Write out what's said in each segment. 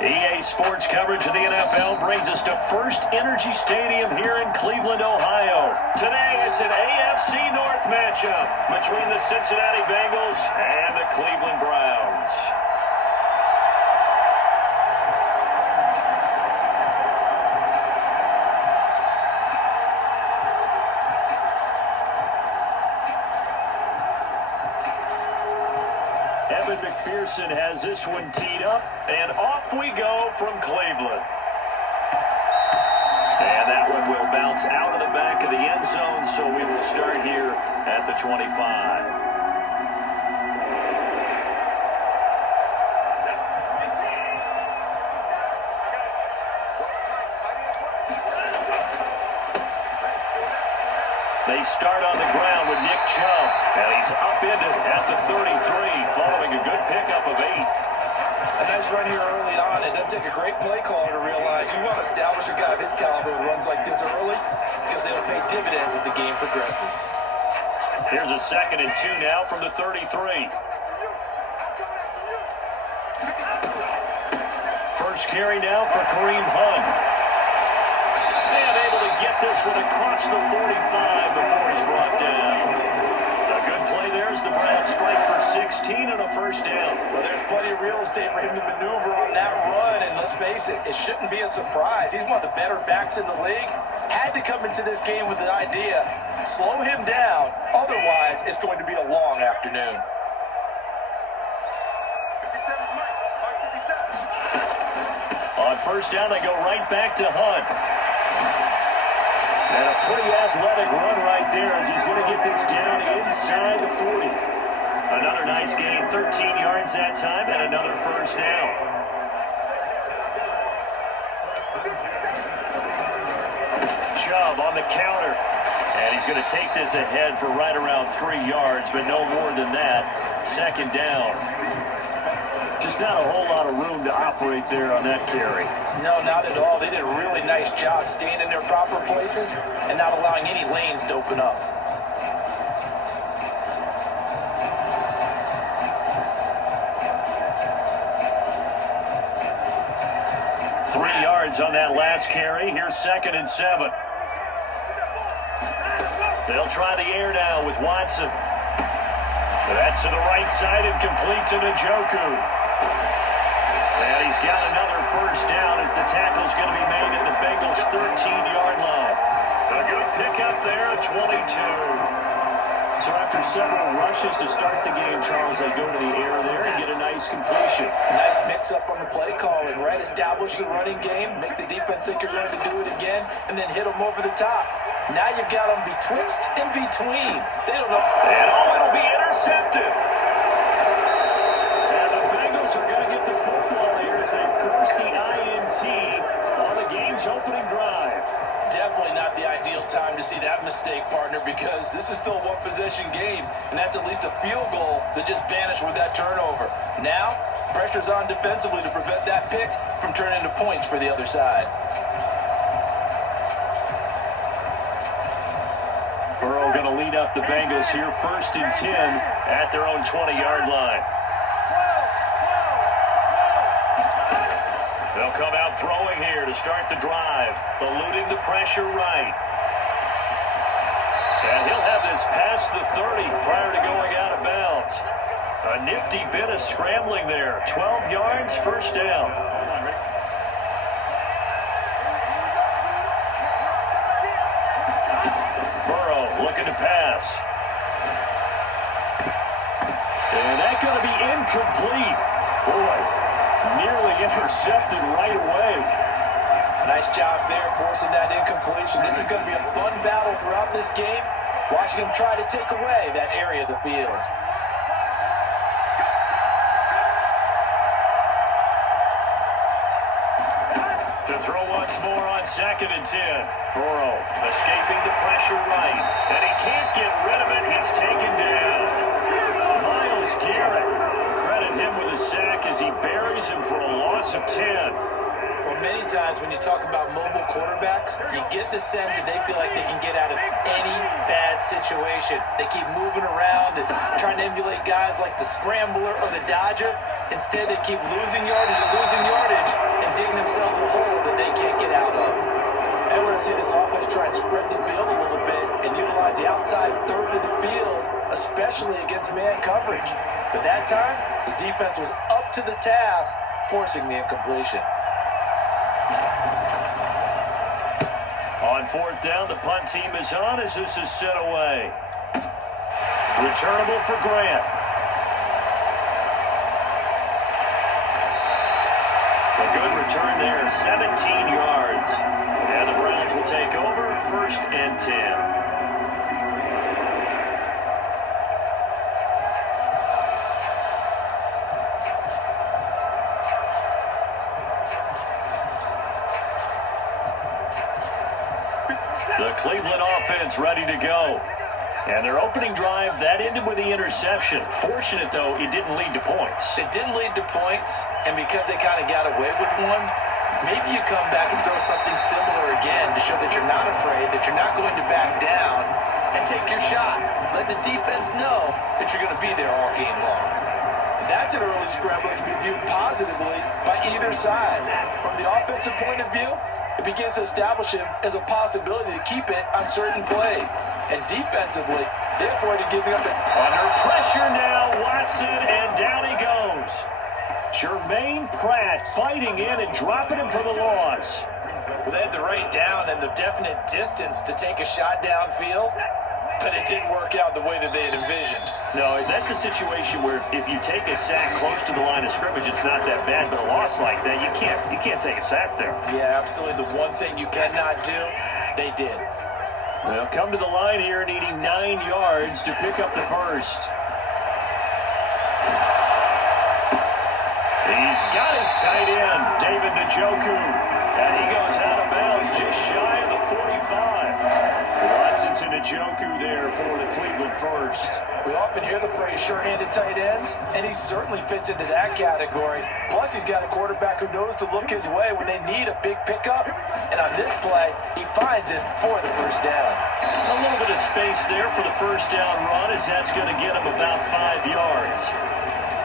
EA Sports coverage of the NFL brings us to First Energy Stadium here in Cleveland, Ohio. Today, it's an AFC North matchup between the Cincinnati Bengals and the Cleveland Browns. McPherson has this one teed up, and off we go from Cleveland. And that one will bounce out of the back of the end zone, so we will start here at the 25. They start on the ground with Nick Chubb, and he's upended at the 33, following a good pickup of 8. A nice run here early on. It doesn't take a great play caller to realize you want to establish a guy of his caliber who runs like this early, because they'll pay dividends as the game progresses. Here's a 2nd and 2 now from the 33. First carry now for Kareem Hunt. And able to get this one across the 45 before he's brought down. A good play there as the Browns strike for 16 and a first down. Well, there's plenty of real estate for him to maneuver on that run, and let's face it, it shouldn't be a surprise. He's one of the better backs in the league. Had to come into this game with the idea, slow him down, otherwise it's going to be a long afternoon. On first down, they go right back to Hunt. And a pretty athletic run right there as he's going to get this down inside the 40. Another nice gain, 13 yards that time, and another first down. Chubb on the counter. And he's going to take this ahead for right around 3 yards, but no more than that. 2nd down. Just not a whole lot of room to operate there on that carry. No, not at all. They did a really nice job staying in their proper places and not allowing any lanes to open up. Three yards on that last carry. Here's 2nd and 7. They'll try the air now with Watson. That's to the right side and complete to Njoku. And he's got another first down as the tackle's going to be made at the Bengals' 13-yard line. A good pickup there at 22. So after several rushes to start the game, Charles, they go to the air there and get a nice completion. Nice mix-up on the play calling, right? Establish the running game, make the defense think you're going to do it again, and then hit them over the top. Now you've got them betwixt and between. They don't know. And it'll be intercepted. And the Bengals are going to get the football here as they force the INT on the game's opening drive. Definitely not the ideal time to see that mistake, partner, because this is still a one-possession game, and that's at least a field goal that just vanished with that turnover. Now, pressure's on defensively to prevent that pick from turning into points for the other side. Burrow going to lead up the Bengals here, 1st and 10 at their own 20-yard line. They'll come out throwing here to start the drive, eluding the pressure right. And he'll have this past the 30 prior to going out of bounds. A nifty bit of scrambling there. 12 yards, first down. Burrow looking to pass. And that's going to be incomplete. Boy. Nearly intercepted right away. Nice job there, forcing that incompletion. This is going to be a fun battle throughout this game. Watching him try to take away that area of the field. To throw once more on 2nd and 10. Burrow escaping the pressure right. And he can't get rid of it. He's taken down. Myles Garrett. Credit him with a sack as he buries him for a loss of 10. Well, many times when you talk about mobile quarterbacks, you get the sense that they feel like they can get out of any bad situation. They keep moving around and trying to emulate guys like the scrambler or the dodger. Instead, they keep losing yardage and losing yardage. utilize the outside third of the field, especially against man coverage. But that time, the defense was up to the task, forcing the incompletion. On fourth down, the punt team is on as this is set away. Returnable for Grant. A good return there, 17 yards. And the Browns will take over, 1st and 10. The Cleveland offense ready to go. And their opening drive, that ended with the interception. Fortunate, though, it didn't lead to points. It didn't lead to points, and because they kind of got away with one, maybe you come back and throw something similar again to show that you're not afraid, that you're not going to back down, and take your shot. Let the defense know that you're going to be there all game long. And that's an early scramble that can be viewed positively by either side. From the offensive point of view, it begins to establish him as a possibility to keep it on certain plays. And defensively, they avoided giving up. Under pressure now, Watson, and down he goes. Jermaine Pratt fighting in and dropping him for the loss. Well, they had the right down and the definite distance to take a shot downfield, but it didn't work out the way that they had envisioned. No, that's a situation where if you take a sack close to the line of scrimmage, it's not that bad, but a loss like that, you can't take a sack there. Yeah, absolutely. The one thing you cannot do, they did. They'll come to the line here needing 9 yards to pick up the first. He's got his tight end, David Njoku, and he goes out of bounds just shy of the 45. Watson to Njoku there for the Cleveland first. We often hear the phrase sure-handed tight ends, and he certainly fits into that category. Plus, he's got a quarterback who knows to look his way when they need a big pickup. And on this play, he finds it for the first down. A little bit of space there for the first down run, as that's going to get him about 5 yards.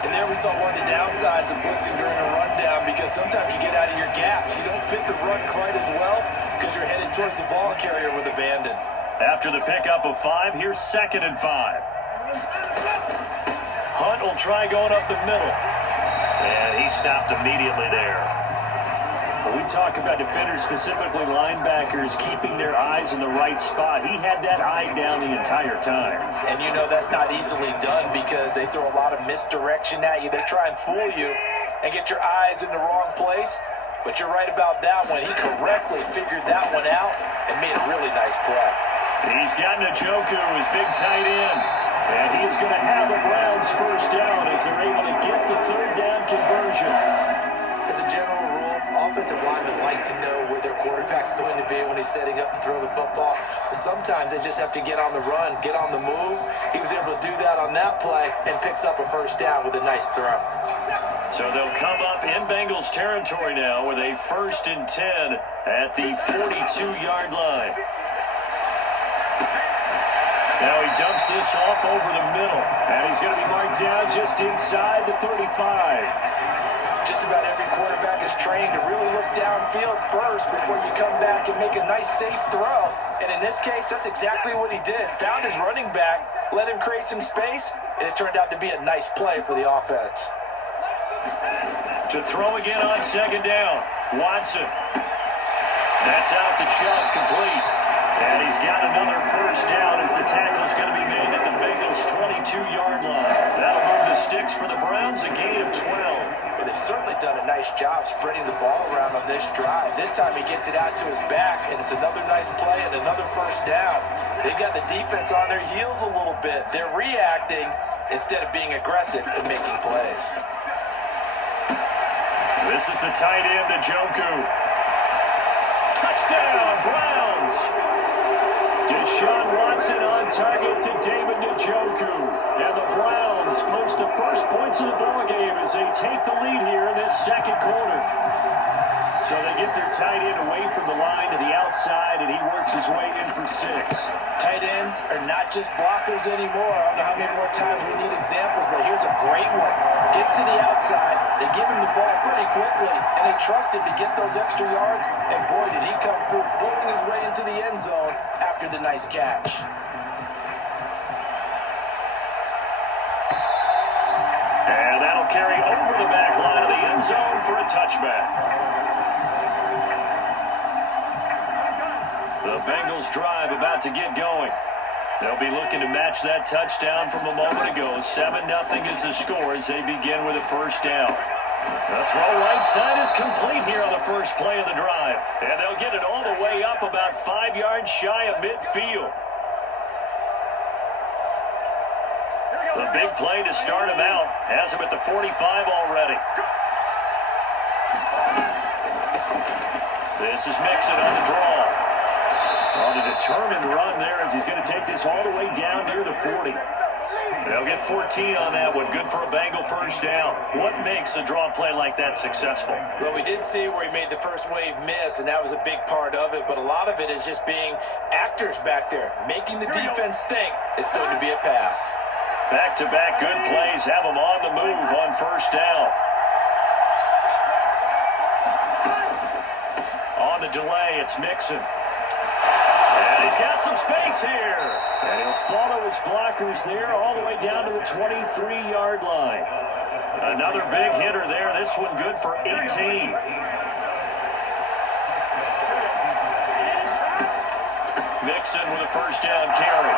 And there we saw one of the downsides of blitzing during a rundown, because sometimes you get out of your gaps. You don't fit the run quite as well because you're headed towards the ball carrier with abandon. After the pickup of 5, here's 2nd and 5. Hunt will try going up the middle. And he stopped immediately there. When we talk about defenders, specifically linebackers, keeping their eyes in the right spot, he had that eye down the entire time. And you know that's not easily done because they throw a lot of misdirection at you. They try and fool you and get your eyes in the wrong place. But you're right about that one. He correctly figured that one out and made a really nice play. He's got Njoku, his big tight end. And he is going to have the Browns first down as they're able to get the 3rd down conversion. As a general rule, offensive linemen like to know where their quarterback's going to be when he's setting up to throw the football. But sometimes they just have to get on the run, get on the move. He was able to do that on that play and picks up a first down with a nice throw. So they'll come up in Bengals territory now with a 1st and 10 at the 42-yard line. Now he dumps this off over the middle, and he's going to be marked down just inside the 35. Just about every quarterback is trained to really look downfield first before you come back and make a nice, safe throw. And in this case, that's exactly what he did. Found his running back, let him create some space, and it turned out to be a nice play for the offense. To throw again on 2nd down, Watson. That's out to Chubb, complete. And he's got another first down as the tackle's going to be made at the Bengals' 22-yard line. That'll move the sticks for the Browns, a gain of 12. Well, they've certainly done a nice job spreading the ball around on this drive. This time he gets it out to his back, and it's another nice play and another first down. They've got the defense on their heels a little bit. They're reacting instead of being aggressive and making plays. This is the tight end, Njoku. Touchdown, Browns! Deshaun Watson on target to David Njoku. And the Browns post the first points of the ballgame as they take the lead here in this 2nd quarter. So they get their tight end away from the line to the outside, and he works his way in for 6. Tight ends are not just blockers anymore. I don't know how many more times we need examples, but here's a great one. Gets to the outside, they give him the ball pretty quickly, and they trust him to get those extra yards, and boy, did he come through, pulling his way into the end zone after the nice catch. And that'll carry over the back line of the end zone for a touchback. The Bengals drive about to get going. They'll be looking to match that touchdown from a moment ago. 7-0 is the score as they begin with a first down. The throw right side is complete here on the first play of the drive. And they'll get it all the way up about 5 yards shy of midfield. The big play to start him out has him at the 45 already. This is Mixon on the draw. On a determined run there as he's going to take this all the way down near the 40. They'll get 14 on that one. Good for a Bengal first down. What makes a draw play like that successful? Well, we did see where he made the first wave miss, and that was a big part of it. But a lot of it is just being actors back there, making the defense think it's going to be a pass. Back-to-back good plays have them on the move on first down. On the delay, it's Mixon. And he's got some space here. And he'll follow his blockers there all the way down to the 23-yard line. Another big hitter there. This one good for 18. Mixon with a first down carry.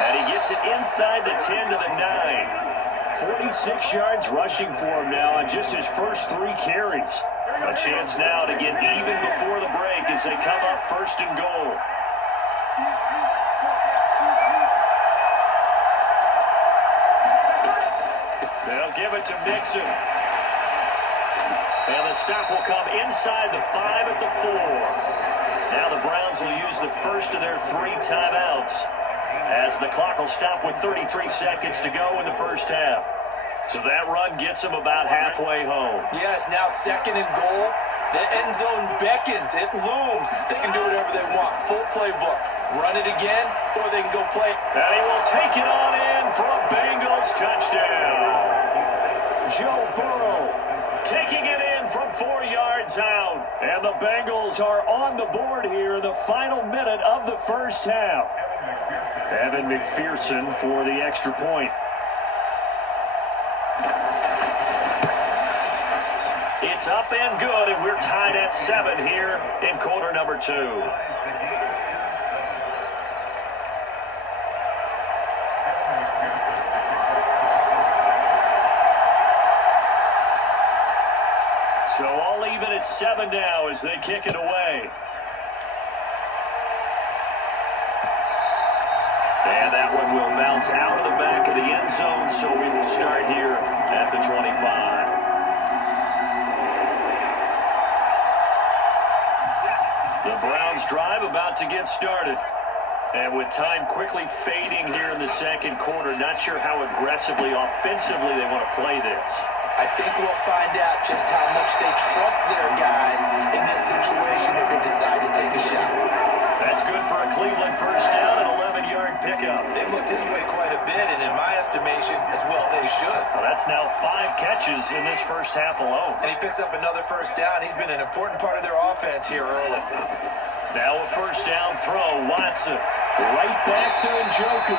And he gets it inside the 10 to the 9. 46 yards rushing for him now on just his first 3 carries. A chance now to get even before the break as they come up first and goal. They'll give it to Mixon. And the stop will come inside the 5 at the 4. Now the Browns will use the first of their 3 timeouts as the clock will stop with 33 seconds to go in the first half. So that run gets them about halfway home. Yes, now second and goal. The end zone beckons. It looms. They can do whatever they want. Full playbook. Run it again, or they can go play. And he will take it on in for a Bengals touchdown. Joe Burrow taking it in from 4 yards out. And the Bengals are on the board here in the final minute of the first half. Evan McPherson for the extra point. It's up and good, and we're tied at 7 here in quarter number 2. So all even at 7 now as they kick it away. And that one will bounce out of the back of the end zone, so we will start here at the 25. The Browns drive about to get started. And with time quickly fading here in the second quarter, not sure how aggressively, offensively they want to play this. I think we'll find out just how much they trust their guys in this situation if they decide to take a shot. That's good for a Cleveland first down, an 11-yard pickup. They've looked his way quite a bit, and in my estimation, as well they should. Well, that's now 5 catches in this first half alone. And he picks up another first down. He's been an important part of their offense here early. Now a first down throw, Watson. Right back to Njoku.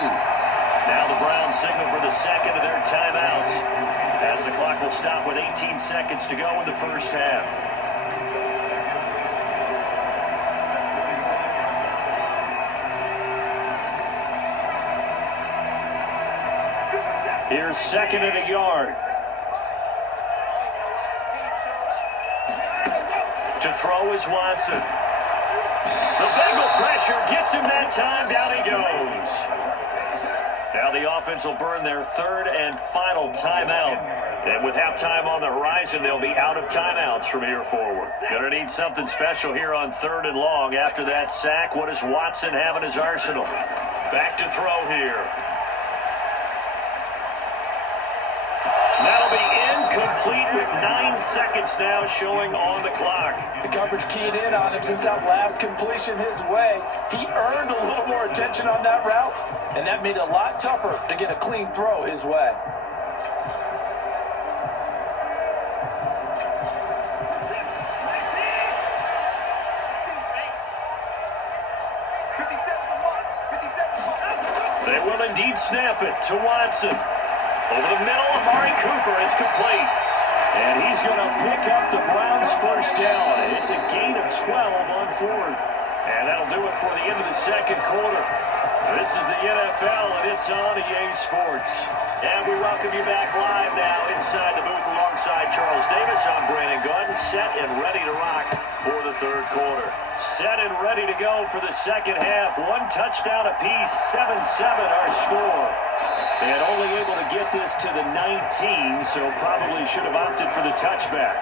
Now the Browns signal for the second of their timeouts as the clock will stop with 18 seconds to go in the first half. Here's second and a yard. To throw is Watson. The Bengal pressure gets him that time. Down he goes. Now the offense will burn their third and final timeout. And with halftime on the horizon, they'll be out of timeouts from here forward. Gonna need something special here on third and long. After that sack, what does Watson have in his arsenal? Back to throw here. That'll be incomplete with 9 seconds now showing on the clock. The coverage keyed in on him since that last completion his way. He earned a little more attention on that route, and that made it a lot tougher to get a clean throw his way. They will indeed snap it to Watson. Over the middle, Amari Cooper. It's complete. And he's going to pick up the Browns' first down. It's a gain of 12 on fourth. And that'll do it for the end of the second quarter. This is the NFL, and it's on EA Sports. And we welcome you back live now inside the booth alongside Charles Davis. I'm Brandon Gordon, set and ready to rock for the third quarter. Set and ready to go for the second half. One touchdown apiece, 7-7 our score. And only able to get this to the 19, so probably should have opted for the touchback.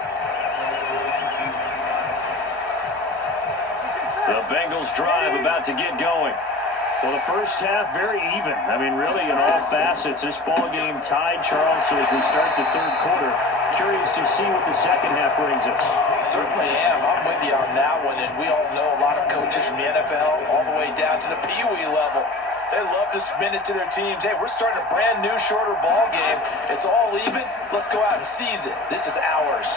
The Bengals drive about to get going. Well, the first half, very even. I mean, really, in all facets, this ball game tied, Charles, so as we start the third quarter, curious to see what the second half brings us. Certainly am. I'm with you on that one, and we all know a lot of coaches from the NFL all the way down to the Pee Wee level. They love to spin it to their teams. Hey, we're starting a brand new, shorter ball game. It's all even. Let's go out and seize it. This is ours.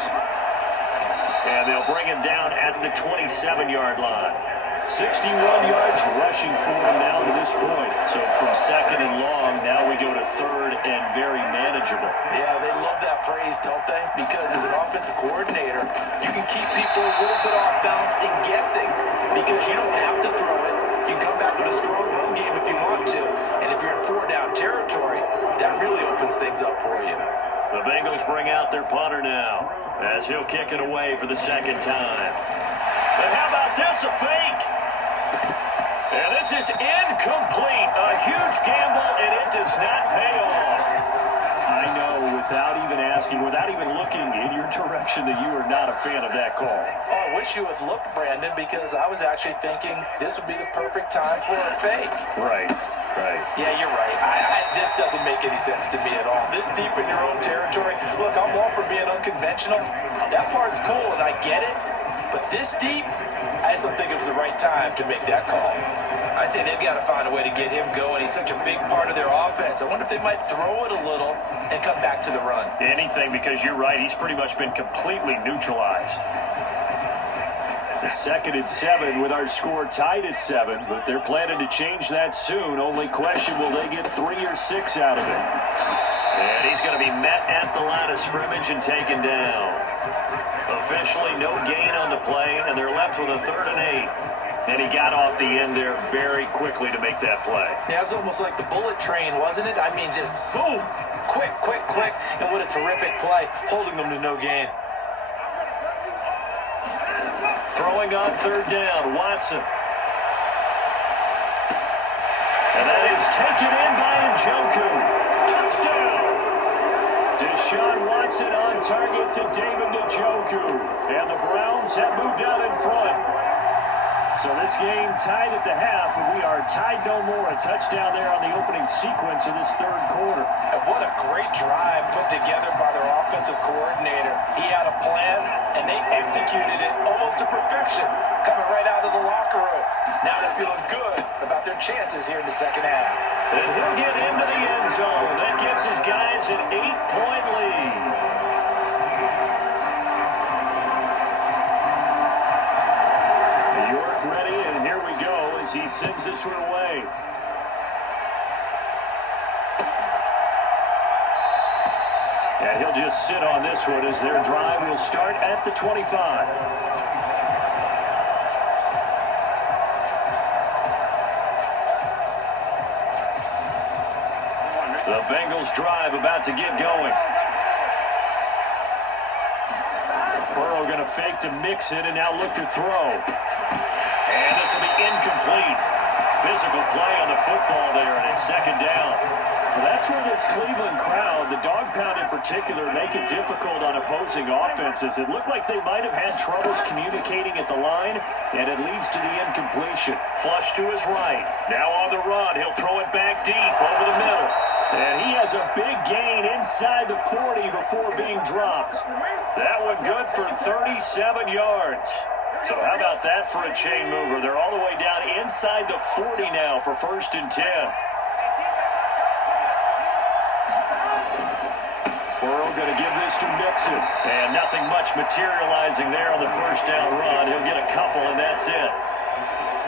And they'll bring him down at the 27-yard line. 61 yards rushing for him now to this point. So from second and long, now we go to third and very manageable. Yeah, they love that phrase, don't they? Because as an offensive coordinator, you can keep people a little bit off balance and guessing because you don't have to throw it. You can come back with a strong run game if you want to. And if you're in four-down territory, that really opens things up for you. The Bengals bring out their punter now as he'll kick it away for the second time. But how about this, a fake? And this is incomplete. A huge gamble, and it does not pay off. I know, without even asking, without even looking in your direction, that you are not a fan of that call. Oh, I wish you had looked, Brandon, because I was actually thinking this would be the perfect time for a fake. Right. Yeah, you're right. This doesn't make any sense to me at all. This deep in your own territory. Look, I'm all for being unconventional. That part's cool, and I get it. But this deep, I just don't think it was the right time to make that call. I'd say they've got to find a way to get him going. He's such a big part of their offense. I wonder if they might throw it a little and come back to the run. Anything, because you're right. He's pretty much been completely neutralized. The second and 7 with our score tied at 7, but they're planning to change that soon. Only question, will they get 3 or 6 out of it? And he's going to be met at the line of scrimmage and taken down. Officially no gain on the play, and they're left with a 3rd and 8. And he got off the end there very quickly to make that play. Yeah, it was almost like the bullet train, wasn't it? I mean, just zoom, quick. And what a terrific play, holding them to no gain. Throwing on 3rd down, Watson. And that is taken in by Njoku. Touchdown! Deshaun Watson on target to David Njoku. And the Browns have moved out in front. So this game tied at the half, and we are tied no more. A touchdown there on the opening sequence of this third quarter. And what a great drive put together by their offensive coordinator. He had a plan, and they executed it almost to perfection, coming right out of the locker room. Now they're feeling good about their chances here in the second half. And he'll get into the end zone. That gives his guys an 8-point lead. York ready, and here we go as he sends this one away. And he'll just sit on this one as their drive will start at the 25. The Bengals drive about to get going. Burrow going to fake to mix it and now look to throw. And this will be incomplete. Physical play on the football there, and it's second down. Well, that's where this Cleveland crowd, the dog pound in particular, make it difficult on opposing offenses. It looked like they might have had troubles communicating at the line, and it leads to the incompletion. Flush to his right. Now on the run. He'll throw it back deep over the middle. And he has a big gain inside the 40 before being dropped. That one good for 37 yards. So how about that for a chain mover? They're all the way down inside the 40 now for 1st and 10. Burrow going to give this to Mixon. And nothing much materializing there on the first down run. He'll get a couple, and that's it.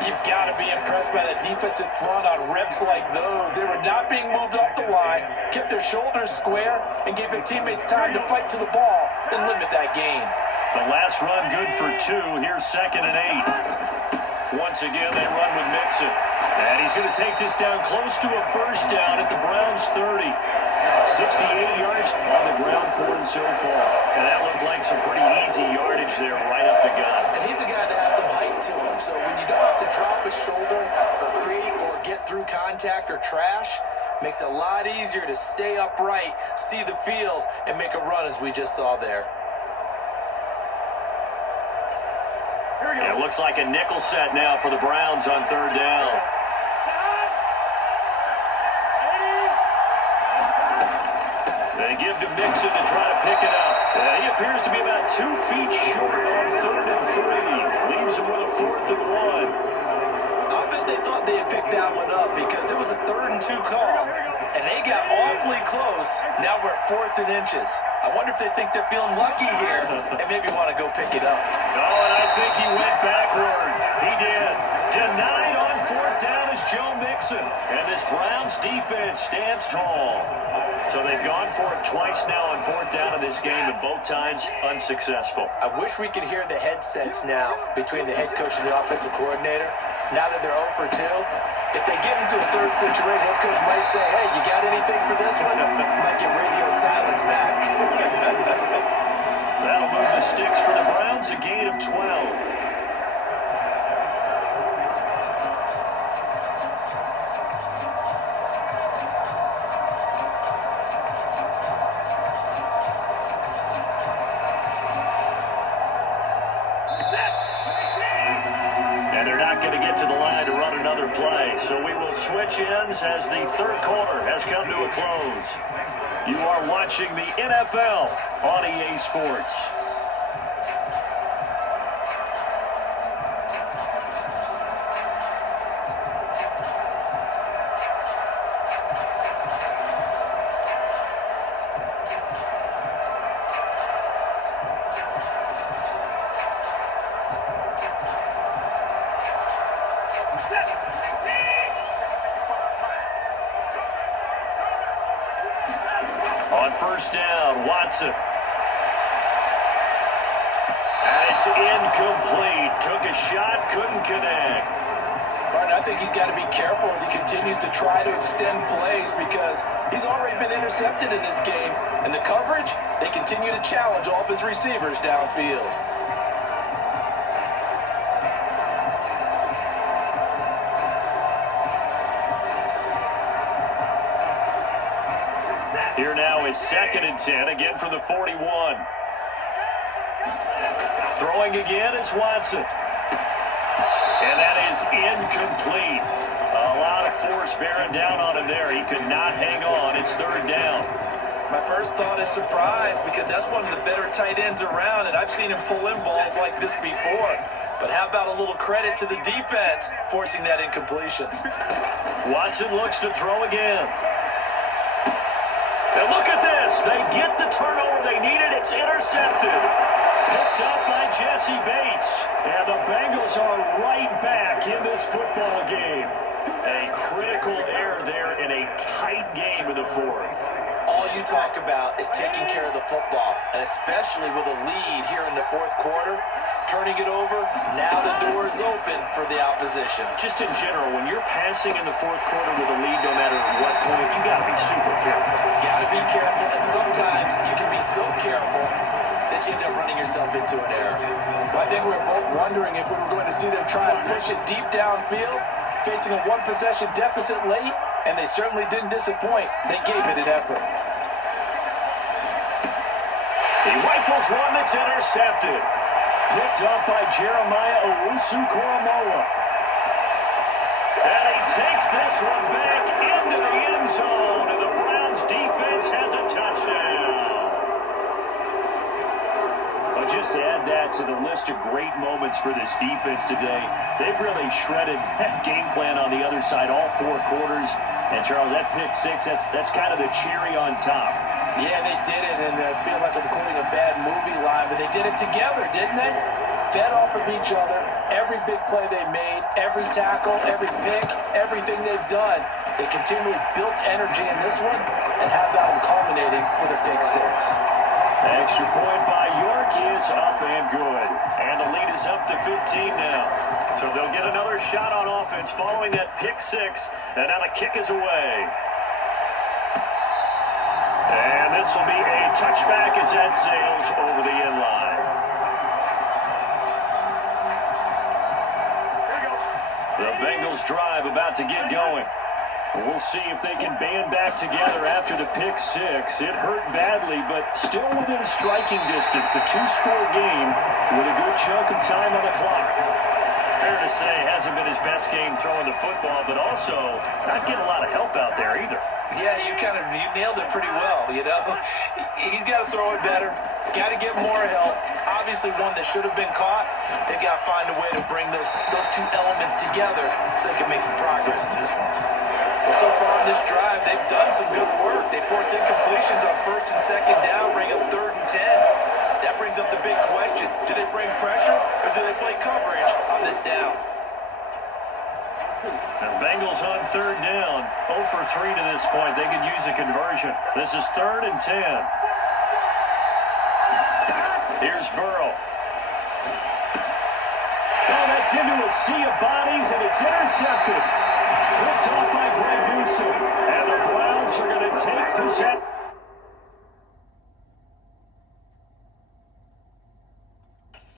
You've got to be impressed by the defensive front on reps like those. They were not being moved off the line, kept their shoulders square, and gave their teammates time to fight to the ball and limit that gain. The last run good for 2. Here's 2nd and 8. Once again, they run with Mixon. And he's going to take this down close to a first down at the Browns' 30. 68 yards on the ground for him so far. And that looked like some pretty easy yardage there right up the gut. And he's a guy that has some height to him. So when you don't have to drop a shoulder or create or get through contact or trash, makes it a lot easier to stay upright, see the field, and make a run as we just saw there. It looks like a nickel set now for the Browns on 3rd down. They give to Mixon to try to pick it up. He appears to be about 2 feet short on 3rd and 3. Leaves him with a 4th and 1. I bet they thought they had picked that one up because it was a 3rd and 2 call. And they got awfully close. Now we're at 4th and inches. I wonder if they think they're feeling lucky here and maybe want to go pick it up. Oh, and I think he went backward. He did. Denied on 4th down is Joe Mixon. And this Browns defense stands tall. So they've gone for it twice now on 4th down in this game, and both times unsuccessful. I wish we could hear the headsets now between the head coach and the offensive coordinator. Now that they're 0 for 2, if they get into a 3rd situation, head coach might say, hey, you got anything for this one? Might get radio silence back. That'll move the sticks for the Browns, a gain of 12. Going to get to the line to run another play. So we will switch ends as the 3rd quarter has come to a close. You are watching the NFL on EA Sports. On 1st down, Watson. And it's incomplete. Took a shot, couldn't connect. But I think he's got to be careful as he continues to try to extend plays because he's already been intercepted in this game. And the coverage, they continue to challenge all of his receivers downfield. Here now is 2nd and 10, again from the 41. Throwing again is Watson. And that is incomplete. A lot of force bearing down on him there. He could not hang on. It's 3rd down. My first thought is surprise because that's one of the better tight ends around, and I've seen him pull in balls like this before. But how about a little credit to the defense forcing that incompletion? Watson looks to throw again. And look at this. They get the turnover they needed. It's intercepted. Picked up by Jesse Bates. And the Bengals are right back in this football game. A critical error there in a tight game in the 4th. All you talk about is taking care of the football, and especially with a lead here in the 4th quarter, turning it over, now the door is open for the opposition. Just in general, when you're passing in the 4th quarter with a lead, no matter what point, you got to be super careful. Got to be careful, and sometimes you can be so careful that you end up running yourself into an error. Well, I think we were both wondering if we were going to see them try and push it deep downfield, facing a 1-possession deficit late, and they certainly didn't disappoint. They gave it an effort. He rifles one that's intercepted. Picked up by Jeremiah Owusu-Koramoah. And he takes this one back into the end zone, and the Browns defense has a touchdown. Well, just to add that to the list of great moments for this defense today, they've really shredded that game plan on the other side all 4 quarters. And, Charles, that pick 6, that's kind of the cherry on top. Yeah, they did it, and I feel like I'm quoting a bad movie line, but they did it together, didn't they? fed off of each other. Every big play they made, every tackle, every pick, everything they've done, they continually built energy in this one, and how about them culminating with a pick six? Extra point by York is up and good. And the lead is up to 15 now. So they'll get another shot on offense following that pick six. And now the kick is away. And this will be a touchback as that sails over the end line. The Bengals drive about to get going. We'll see if they can band back together after the pick six. It hurt badly, but still within striking distance. A two-score game with a good chunk of time on the clock. Fair to say, hasn't been his best game throwing the football, but also not getting a lot of help out there either. Yeah, you nailed it pretty well, you know. He's got to throw it better. Got to get more help. Obviously one that should have been caught. They got to find a way to bring those two elements together so they can make some progress in this one. Well, so far on this drive, they've done some good work. They force incompletions on first and second down, bring up 3rd and 10. That brings up the big question. Do they bring pressure or do they play coverage on this down? And Bengals on 3rd down. 0 for 3 to this point. They could use a conversion. This is 3rd and 10. Here's Burrow. Oh, that's into a sea of bodies, and it's intercepted. Picked off by Greg Newsome. And the Browns are going to take possession.